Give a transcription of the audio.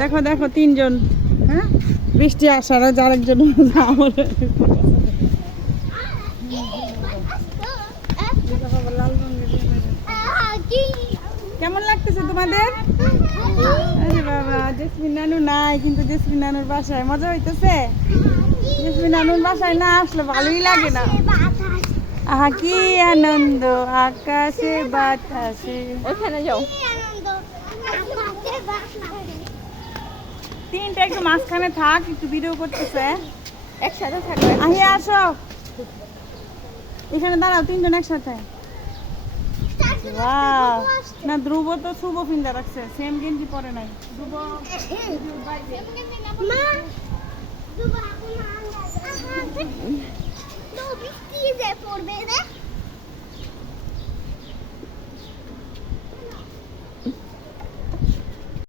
দেখো দেখো তিনজন, হ্যাঁ বৃষ্টি আসার আরেকজন কেমন লাগতেছে তোমাদের? আরে বাবা, জেসমিন নানু নাই, কিন্তু জেসমিন নানুর বাসায় মজা হইতেছে। জেসমিন নানুর বাসায় না আসলে ভালোই লাগে না। আহা কি আনন্দ, আকাশে বাতাসে। ওখানে যাও। তিনটা একটু মাঝখানে থাক, একটু ভিডিও করতেছে। একসাথে থাকবে। আহিয়া আসো, এখানে দাঁড়াও, তিনজন একসাথে। ওয়াও, না ধ্রুব তো শুভ পিন্দা রাখছে, সেম গেঞ্জি পরে নাই ধ্রুব। পড়বে